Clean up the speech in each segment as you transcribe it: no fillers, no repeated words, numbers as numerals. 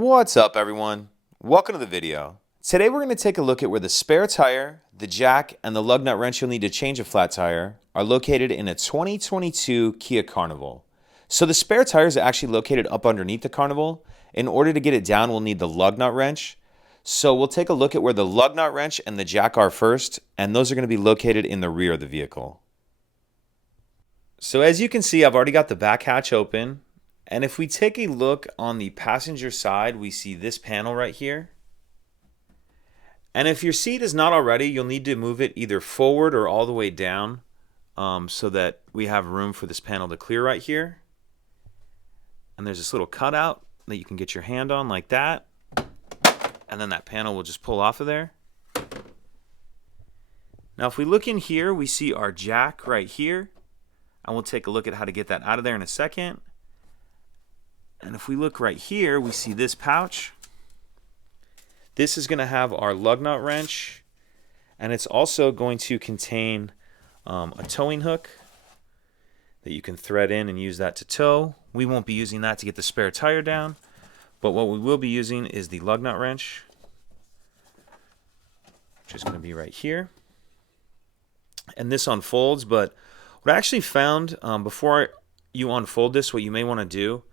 What's up, everyone? Welcome to the video. Today we're going to take a look at where the spare tire, the jack, and the lug nut wrench you'll need to change a flat tire are located in a 2022 Kia Carnival. So the spare tire is actually located up underneath the Carnival. In order to get it down, we'll need the lug nut wrench. So we'll take a look at where the lug nut wrench and the jack are first, and those are going to be located in the rear of the vehicle. So as you can see, I've already got the back hatch open. And if we take a look on the passenger side, we see this panel right here. And if your seat is not already, you'll need to move it either forward or all the way down so that we have room for this panel to clear right here. And there's this little cutout that you can get your hand on like that. And then that panel will just pull off of there. Now if we look in here, we see our jack right here. And we'll take a look at how to get that out of there in a second. And if we look right here, we see this pouch. This is going to have our lug nut wrench, and it's also going to contain a towing hook that you can thread in and use that to tow. We won't be using that to get the spare tire down, but what we will be using is the lug nut wrench, which is going to be right here. And this unfolds, but what I actually found before you unfold this, what you may want to do,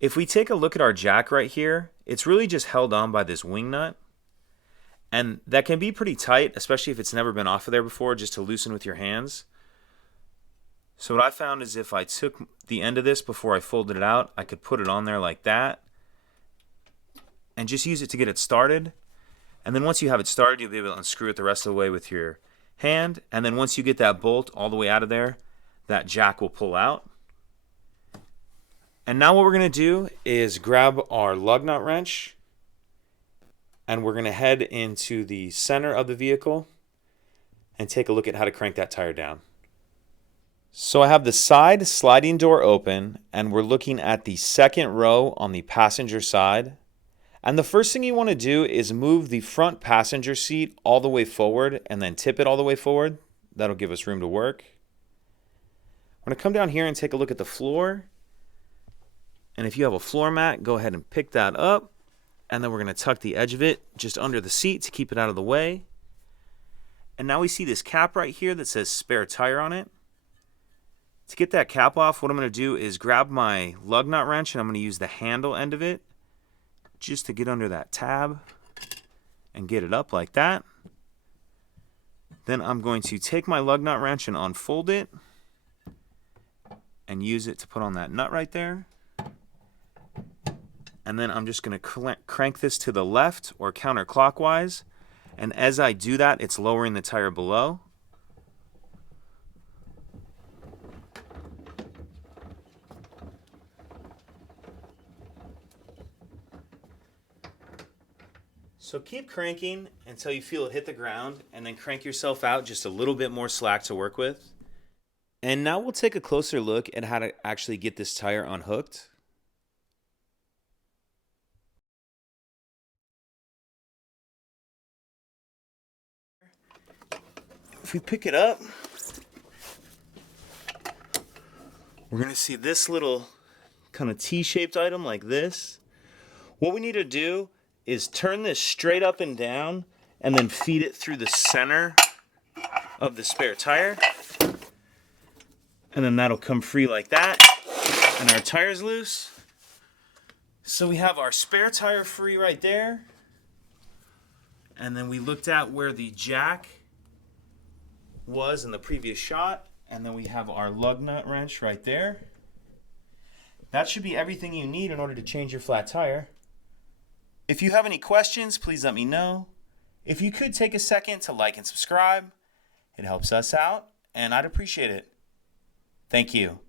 if we take a look at our jack right here, it's really just held on by this wing nut. And that can be pretty tight, especially if it's never been off of there before, just to loosen with your hands. So what I found is if I took the end of this before I folded it out, I could put it on there like that and just use it to get it started. And then once you have it started, you'll be able to unscrew it the rest of the way with your hand. And then once you get that bolt all the way out of there, that jack will pull out. And now what we're going to do is grab our lug nut wrench, and we're going to head into the center of the vehicle and take a look at how to crank that tire down. So I have the side sliding door open, and we're looking at the second row on the passenger side. And the first thing you want to do is move the front passenger seat all the way forward and then tip it all the way forward. That'll give us room to work. I'm going to come down here and take a look at the floor. And if you have a floor mat, go ahead and pick that up. And then we're going to tuck the edge of it just under the seat to keep it out of the way. And now we see this cap right here that says spare tire on it. To get that cap off, what I'm going to do is grab my lug nut wrench, and I'm going to use the handle end of it just to get under that tab and get it up like that. Then I'm going to take my lug nut wrench and unfold it and use it to put on that nut right there. And then I'm just going to crank this to the left or counterclockwise. And as I do that, it's lowering the tire below. So keep cranking until you feel it hit the ground, and then crank yourself out just a little bit more slack to work with. And now we'll take a closer look at how to actually get this tire unhooked. If we pick it up, we're going to see this little kind of T-shaped item like this. What we need to do is turn this straight up and down and then feed it through the center of the spare tire. And then that'll come free like that. And our tire's loose. So we have our spare tire free right there. And then we looked at where the jack was in the previous shot, and then we have our lug nut wrench right there. That should be everything you need in order to change your flat tire. If you have any questions, please let me know. If you could take a second to like and subscribe, it helps us out, and I'd appreciate it. Thank you.